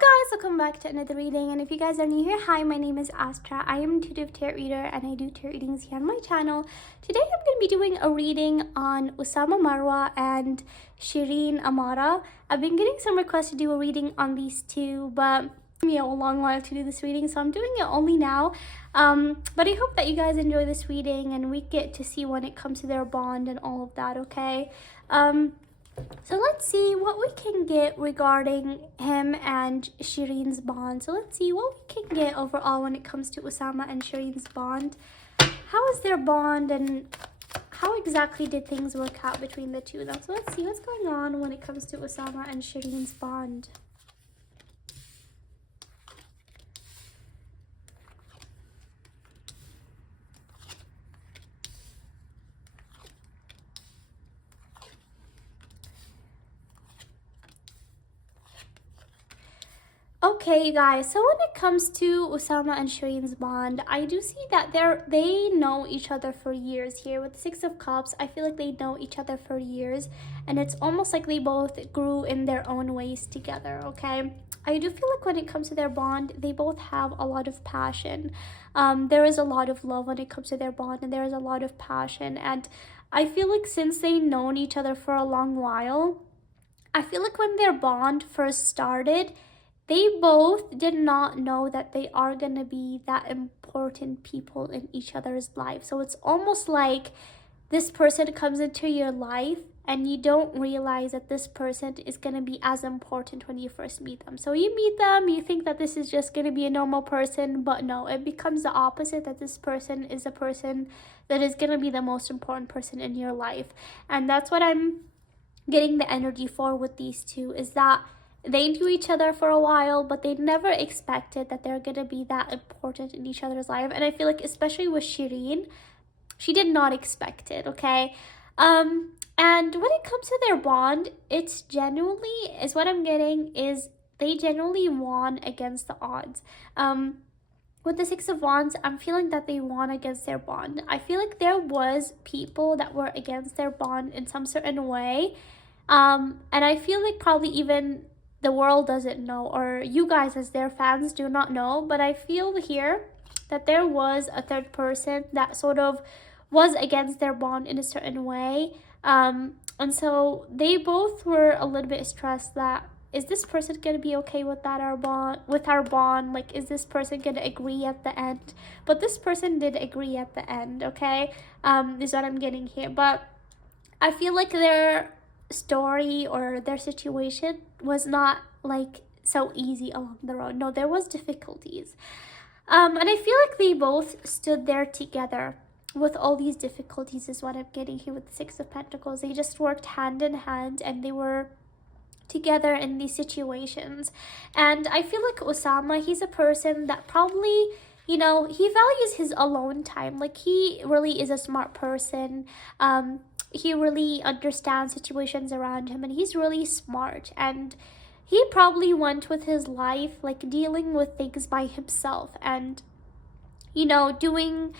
Guys, welcome back to another reading, and if you guys are new here, hi, my name is Astra. I am an intuitive tarot reader and I do tarot readings here on my channel. Today I'm going to be doing a reading on Osama Marwah and Sherin Amara. I've been getting some requests to do a reading on these two, but it took me a long while to do this reading, so I'm doing it only now. But I hope that you guys enjoy this reading and we get to see when it comes to their bond and all of that, okay? So let's see what we can get regarding him and Shireen's bond. So let's see what we can get overall when it comes to Osama and Shireen's bond. How is their bond and how exactly did things work out between the two of them? So let's see what's going on when it comes to Osama and Shireen's bond. Okay, you guys, so when it comes to Osama and Shireen's bond, I do see that they know each other for years here. With the Six of Cups, I feel like they know each other for years, and it's almost like they both grew in their own ways together, okay? I do feel like when it comes to their bond, they both have a lot of passion. There is a lot of love when it comes to their bond, and there is a lot of passion, and I feel like since they've known each other for a long while, I feel like when their bond first started, they both did not know that they are going to be that important people in each other's life. So it's almost like this person comes into your life and you don't realize that this person is going to be as important when you first meet them. So you meet them, you think that this is just going to be a normal person, but no, it becomes the opposite, that this person is a person that is going to be the most important person in your life. And that's what I'm getting the energy for with these two, is that they knew each other for a while, but they never expected that they're gonna be that important in each other's life. And I feel like especially with Shireen, she did not expect it, okay? And when it comes to their bond, it's genuinely, is what I'm getting, is they genuinely won against the odds. With the Six of Wands, I'm feeling that they won against their bond. I feel like there was people that were against their bond in some certain way. And I feel like probably even the world doesn't know, or you guys as their fans do not know, but I feel here that there was a third person that sort of was against their bond in a certain way. And so they both were a little bit stressed that, is this person gonna be okay with that our bond? Like, is this person gonna agree at the end? But this person did agree at the end, okay? Is what I'm getting here. But I feel like their story or their situation was not like so easy along the road. No, there was difficulties. And I feel like they both stood there together with all these difficulties, is what I'm getting here with the Six of Pentacles. They just worked hand in hand and they were together in these situations. And I feel like Osama, he's a person that probably, you know, he values his alone time. Like, he really is a smart person. He really understands situations around him, and he's really smart, and he probably went with his life like dealing with things by himself, and, you know, doing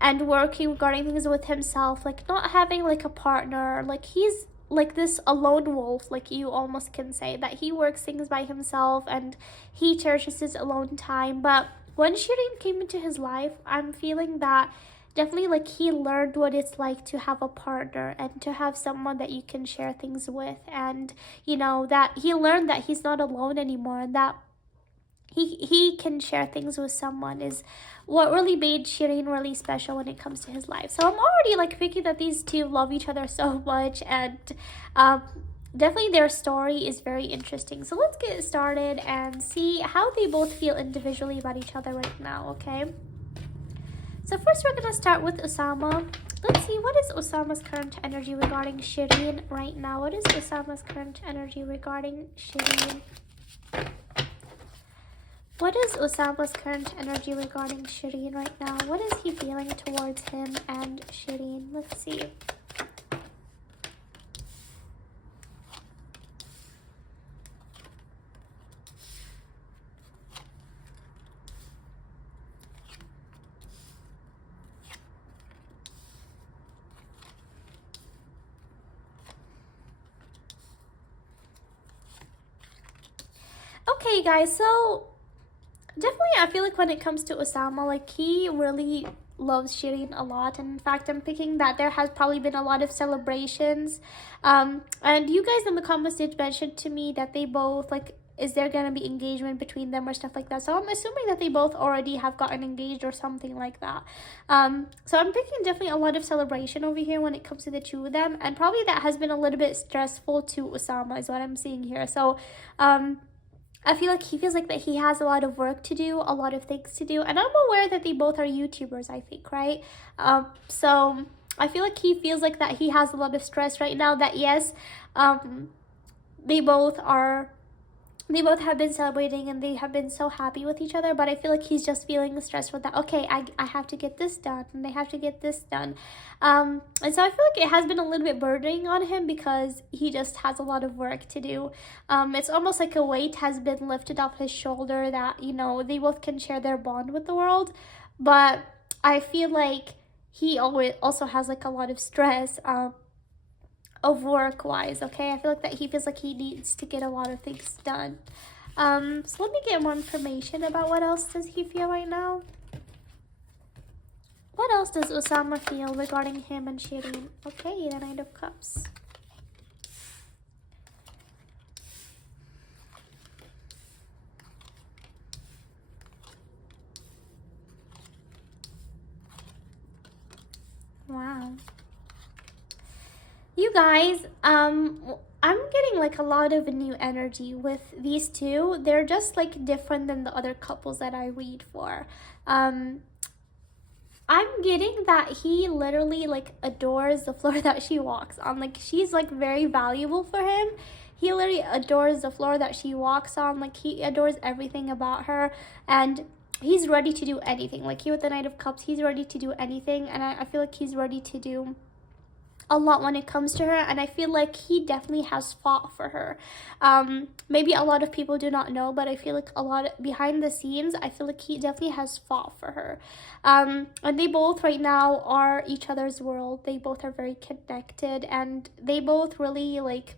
and working regarding things with himself, like not having like a partner. Like, he's like this a lone wolf, like you almost can say, that he works things by himself and he cherishes his alone time. But when Shireen came into his life, I'm feeling that definitely like he learned what it's like to have a partner and to have someone that you can share things with, and, you know, that he learned that he's not alone anymore, and that he can share things with someone, is what really made Shireen really special when it comes to his life. So I'm already like thinking that these two love each other so much, and definitely their story is very interesting. So let's get started and see how they both feel individually about each other right now, okay? So first we're going to start with Osama. Let's see, what is Osama's current energy regarding Shireen right now? What is Osama's current energy regarding Shireen? What is Osama's current energy regarding Shireen right now? What is he feeling towards him and Shireen? Let's see. Okay, guys, so definitely I feel like when it comes to Osama, like he really loves Shireen a lot. And in fact, I'm picking that there has probably been a lot of celebrations. And you guys in the comments did mention to me that they both like, is there gonna be engagement between them or stuff like that? So I'm assuming that they both already have gotten engaged or something like that. So I'm picking definitely a lot of celebration over here when it comes to the two of them, and probably that has been a little bit stressful to Osama is what I'm seeing here. So I feel like he feels like that he has a lot of work to do, a lot of things to do, and I'm aware that they both are YouTubers, I think, right? So I feel like he feels like that he has a lot of stress right now. That yes, um, they both are they both have been celebrating and they have been so happy with each other, but I feel like he's just feeling stressful that okay, I have to get this done and I have to get this done. And so I feel like it has been a little bit burdening on him because he just has a lot of work to do. It's almost like a weight has been lifted off his shoulder that, you know, they both can share their bond with the world. But I feel like he always also has like a lot of stress of work wise. Okay, I feel like that he feels like he needs to get a lot of things done. So let me get more information about what else does he feel right now. What else does Osama feel regarding him and Shireen? Okay, the Knight of Cups. Wow. You guys, I'm getting like a lot of new energy with these two. They're just like different than the other couples that I read for. I'm getting that he literally like adores the floor that she walks on. Like she's like very valuable for him. He literally adores the floor that she walks on. Like he adores everything about her, and he's ready to do anything. Like he with the Knight of Cups, he's ready to do anything, and I feel like he's ready to do a lot when it comes to her, and I feel like he definitely has fought for her. Maybe a lot of people do not know, but I feel like a lot behind the scenes, I feel like he definitely has fought for her. And they both right now are each other's world. They both are very connected, and they both really like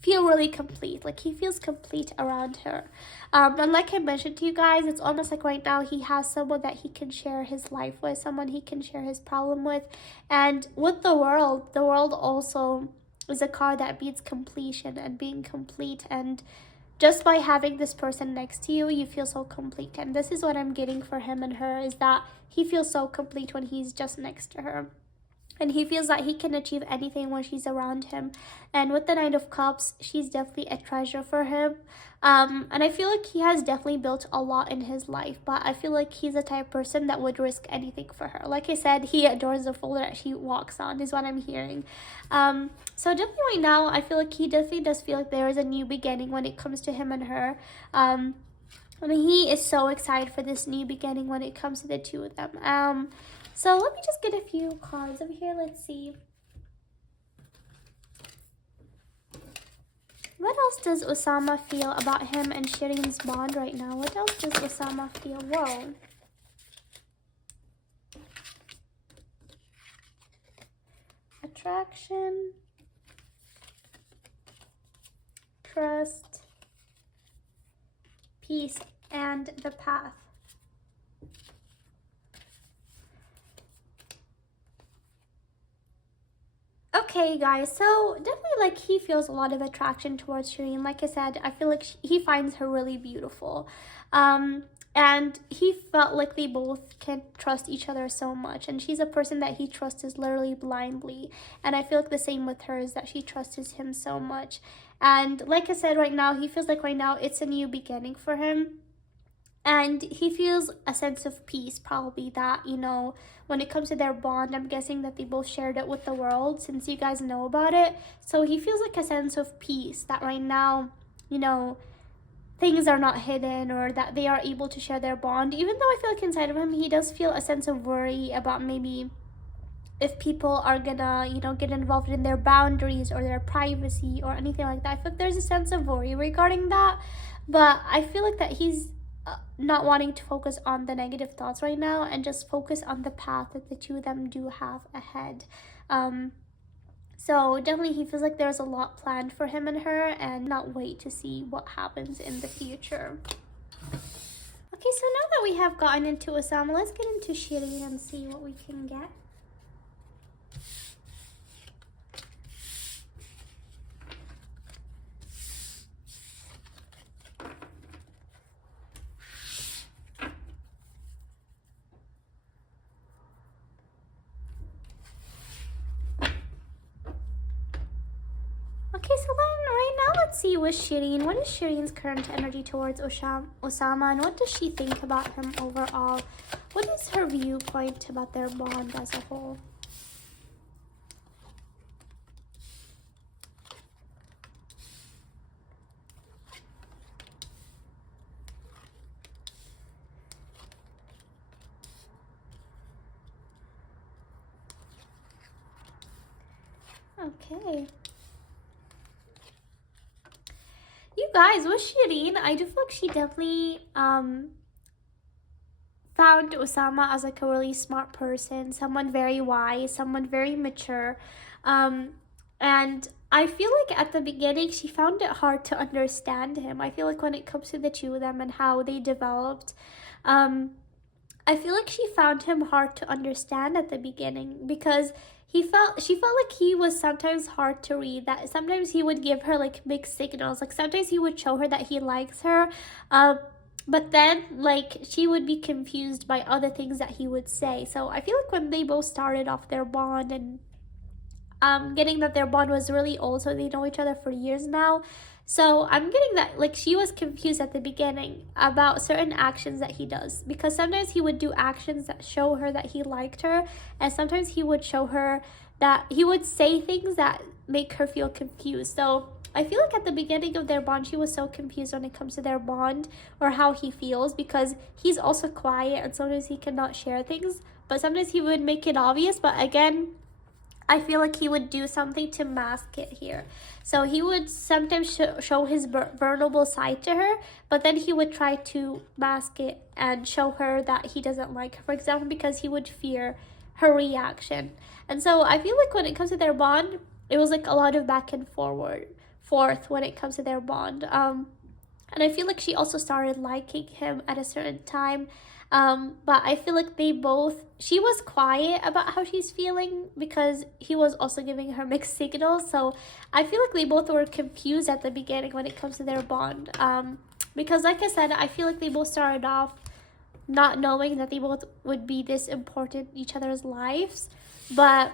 feel really complete. Like he feels complete around her. And like I mentioned to you guys, it's almost like right now he has someone that he can share his life with, someone he can share his problem with. And with the world also is a card that means completion and being complete. And just by having this person next to you, you feel so complete. And this is what I'm getting for him and her, is that he feels so complete when he's just next to her. And he feels that he can achieve anything when she's around him. And with the Knight of Cups, she's definitely a treasure for him. And I feel like he has definitely built a lot in his life, but I feel like he's the type of person that would risk anything for her. Like I said, he adores the floor that she walks on, is what I'm hearing. So definitely right now, I feel like he definitely does feel like there is a new beginning when it comes to him and her. And he is so excited for this new beginning when it comes to the two of them. So let me just get a few cards over here. Let's see. What else does Osama feel about him and Shireen's bond right now? What else does Osama feel? Whoa. Attraction. Trust. Peace. And the path. Okay, guys, so definitely like he feels a lot of attraction towards Shireen. Like I said, I feel like he finds her really beautiful. And he felt like they both can trust each other so much. And she's a person that he trusts literally blindly. And I feel like the same with her, is that she trusts him so much. And like I said, right now, he feels like right now it's a new beginning for him. And he feels a sense of peace, probably, that, you know, when it comes to their bond, I'm guessing that they both shared it with the world since you guys know about it. So he feels like a sense of peace that right now, you know, things are not hidden, or that they are able to share their bond. Even though I feel like inside of him, he does feel a sense of worry about maybe if people are gonna, you know, get involved in their boundaries or their privacy or anything like that. I feel like there's a sense of worry regarding that. But I feel like that he's not wanting to focus on the negative thoughts right now and just focus on the path that the two of them do have ahead. So definitely he feels like there's a lot planned for him and her, and not wait to see what happens in the future. Okay, so now that we have gotten into Osama, let's get into Shireen and see what we can get. Okay, so then right now let's see with Shireen. What is Shireen's current energy towards Osama, and what does she think about him overall? What is her viewpoint about their bond as a whole? Okay. You guys, with Shireen, I do feel like she definitely found Osama as like a really smart person, someone very wise, someone very mature. And I feel like at the beginning she found it hard to understand him. I feel like when it comes to the two of them and how they developed, I feel like she found him hard to understand at the beginning because she felt like he was sometimes hard to read, that sometimes he would give her like mixed signals, like sometimes he would show her that he likes her, but then like she would be confused by other things that he would say. So I feel like when they both started off their bond, and getting that their bond was really old, so they know each other for years now. So I'm getting that like she was confused at the beginning about certain actions that he does, because sometimes he would do actions that show her that he liked her, and sometimes he would show her that he would say things that make her feel confused. So I feel like at the beginning of their bond, she was so confused when it comes to their bond or how he feels, because he's also quiet and sometimes he cannot share things, but sometimes he would make it obvious. But again, I feel like he would do something to mask it here. So he would sometimes show his vulnerable side to her, but then he would try to mask it and show her that he doesn't like her, for example, because he would fear her reaction. And so I feel like when it comes to their bond, it was like a lot of back and forth when it comes to their bond. And I feel like she also started liking him at a certain time. But I feel like she was quiet about how she's feeling because he was also giving her mixed signals. So I feel like they both were confused at the beginning when it comes to their bond. Because like I said, I feel like they both started off not knowing that they both would be this important in each other's lives. But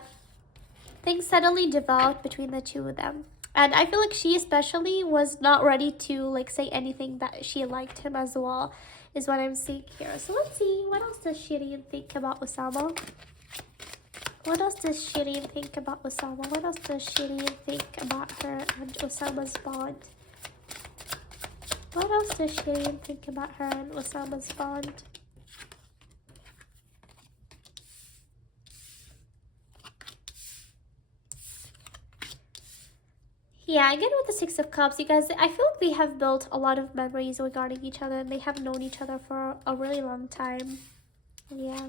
things suddenly developed between the two of them. And I feel like she especially was not ready to like say anything that she liked him as well, is what I'm seeing here. So let's see, what else does Shireen think about Osama? What else does Shireen think about Osama? What else does Shireen think about her and Osama's bond? What else does Shireen think about her and Osama's bond? Yeah, again with the Six of Cups, you guys, I feel like they have built a lot of memories regarding each other, and they have known each other for a really long time. Yeah.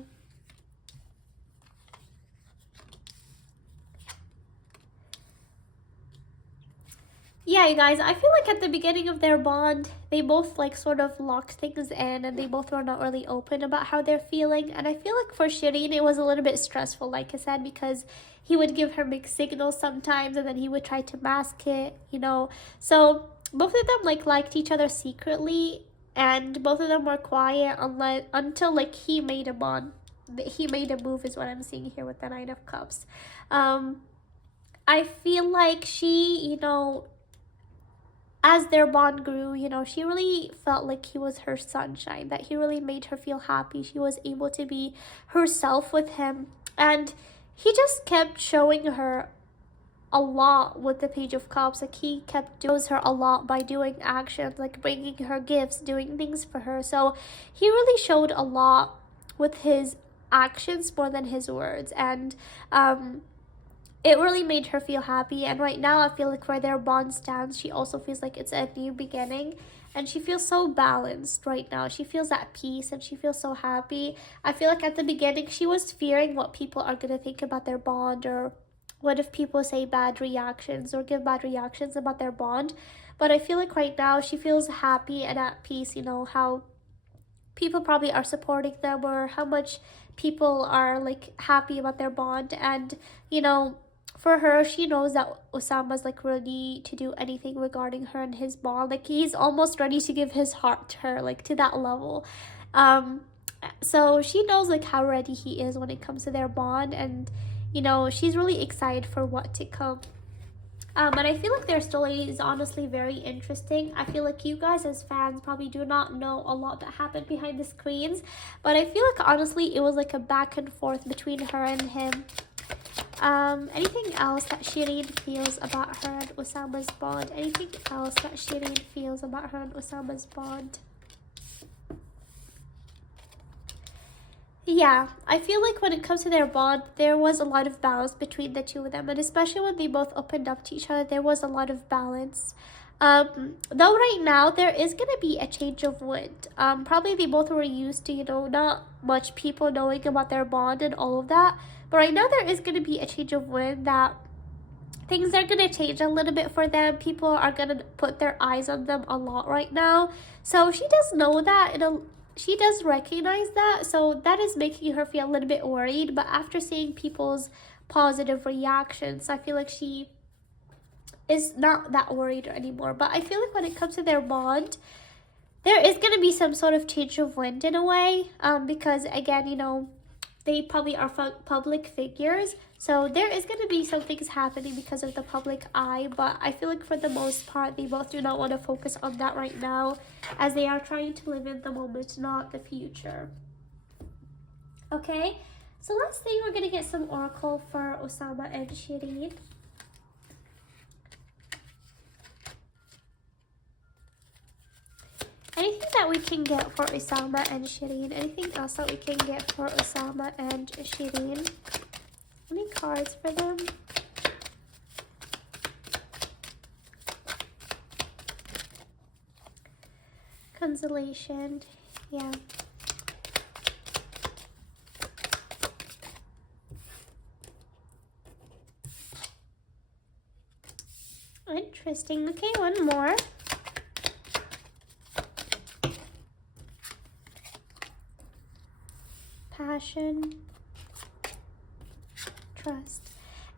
Yeah, you guys, I feel like at the beginning of their bond, they both like sort of locked things in, and they both were not really open about how they're feeling. And I feel like for Shireen, it was a little bit stressful, like I said, because he would give her mixed signals sometimes, and then he would try to mask it, you know. So both of them like liked each other secretly, and both of them were quiet until like he made a bond. He made a move, is what I'm seeing here with the Nine of Cups. I feel like she, you know, as their bond grew, you know, she really felt like he was her sunshine, that he really made her feel happy. She was able to be herself with him. And he just kept showing her a lot with the Page of Cups. Like he kept doing her a lot by doing actions, like bringing her gifts, doing things for her. So he really showed a lot with his actions more than his words. And it really made her feel happy. And right now, I feel like where their bond stands, she also feels like it's a new beginning. And she feels so balanced right now. She feels at peace and she feels so happy. I feel like at the beginning, she was fearing what people are going to think about their bond, or what if people say bad reactions or give bad reactions about their bond. But I feel like right now she feels happy and at peace, you know, how people probably are supporting them or how much people are like happy about their bond. And you know, for her, she knows that Osama's like ready to do anything regarding her and his bond. Like he's almost ready to give his heart to her, like to that level. um so she knows like how ready he is when it comes to their bond, and you know, she's really excited for what to come. And I feel like their story is honestly very interesting. I feel like you guys as fans probably do not know a lot that happened behind the screens, but I feel like honestly it was like a back and forth between her and him. Anything else that Shireen feels about her and Osama's bond? Anything else that Shireen feels about her and Osama's bond? Yeah, I feel like when it comes to their bond, there was a lot of balance between the two of them, and especially when they both opened up to each other, there was a lot of balance. Though right now there is gonna be a change of wind. Probably they both were used to, you know, not much people knowing about their bond and all of that. But right now there is gonna be a change of wind that things are gonna change a little bit for them. People are gonna put their eyes on them a lot right now. So she does know that, she does recognize that. So that is making her feel a little bit worried. But after seeing people's positive reactions, I feel like she is not that worried anymore. But I feel like when it comes to their bond, there is going to be some sort of change of wind in a way, because again, you know, they probably are public figures, so there is going to be some things happening because of the public eye. But I feel like for the most part they both do not want to focus on that right now, as they are trying to live in the moment, not the future. Okay, so let's say we're going to get some oracle for Osama and Shireen. Anything that we can get for Osama and Shireen? Anything else that we can get for Osama and Shireen? Any cards for them? Consolation. Yeah. Interesting. Okay, one more. Passion, trust.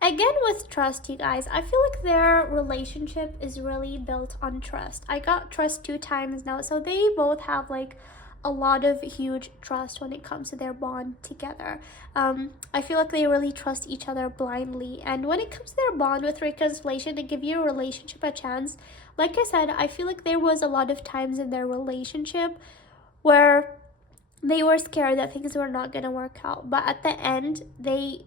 Again, with trust, you guys, I feel like their relationship is really built on trust. I got trust 2 times now, so they both have like a lot of huge trust when it comes to their bond together. I feel like they really trust each other blindly, and when it comes to their bond with reconciliation, to give your relationship a chance, like I said, I feel like there was a lot of times in their relationship where they were scared that things were not going to work out, but at the end they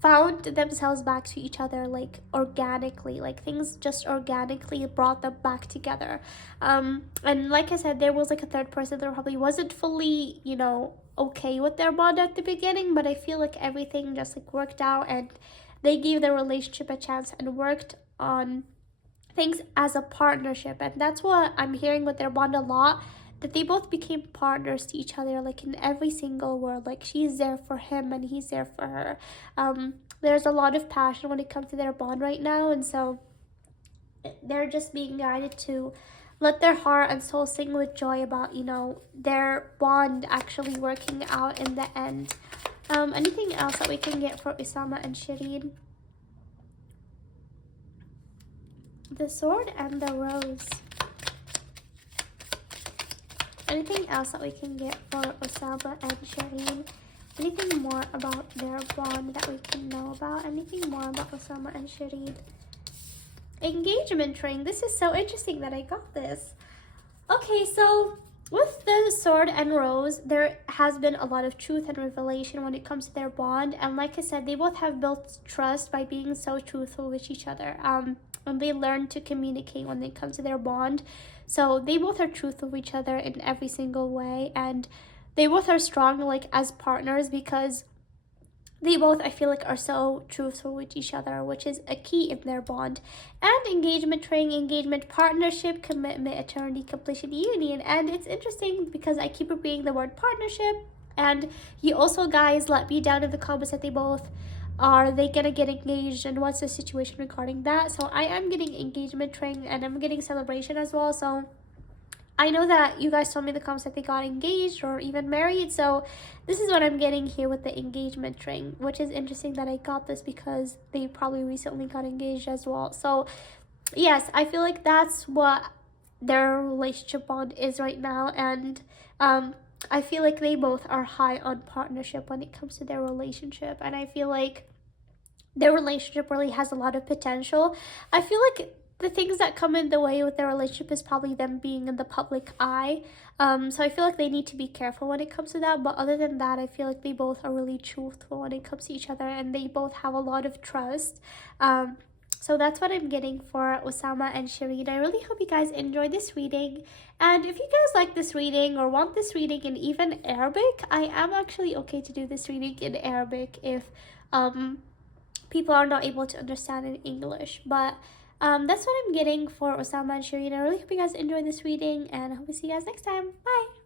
found themselves back to each other, like organically, like things just organically brought them back together. And like I said, there was like a third person that probably wasn't fully, you know, okay with their bond at the beginning, but I feel like everything just like worked out, and they gave their relationship a chance and worked on things as a partnership. And that's what I'm hearing with their bond a lot, that they both became partners to each other, like in every single word. Like she's there for him and he's there for her. There's a lot of passion when it comes to their bond right now, and so they're just being guided to let their heart and soul sing with joy about, you know, their bond actually working out in the end. Anything else that we can get for Osama and Shireen? The sword and the rose. Anything else that we can get for Osama and Shireen? Anything more about their bond that we can know about? Anything more about Osama and Shireen? Engagement ring. This is so interesting that I got this. Okay, so with the sword and rose, there has been a lot of truth and revelation when it comes to their bond. And like I said, they both have built trust by being so truthful with each other. And they learn to communicate when it comes to their bond. So they both are truthful with each other in every single way. And they both are strong like as partners, because they both, I feel like, are so truthful with each other, which is a key in their bond. And engagement ring, engagement, partnership, commitment, eternity, completion, union. And it's interesting because I keep repeating the word partnership. And you also, guys, let me down in the comments that they both are they gonna get engaged, and what's the situation regarding that. So I am getting engagement ring, and I'm getting celebration as well. So I know that you guys told me in the comments that they got engaged or even married, so this is what I'm getting here with the engagement ring, which is interesting that I got this because they probably recently got engaged as well. So yes, I feel like that's what their relationship bond is right now, and I feel like they both are high on partnership when it comes to their relationship, and I feel like their relationship really has a lot of potential. I feel like the things that come in the way with their relationship is probably them being in the public eye. So I feel like they need to be careful when it comes to that. But other than that, I feel like they both are really truthful when it comes to each other, and they both have a lot of trust. So that's what I'm getting for Osama and Shireen. I really hope you guys enjoyed this reading. And if you guys like this reading or want this reading in even Arabic, I am actually okay to do this reading in Arabic if people are not able to understand in English. But that's what I'm getting for Osama and Shireen. I really hope you guys enjoyed this reading, and I hope to see you guys next time. Bye!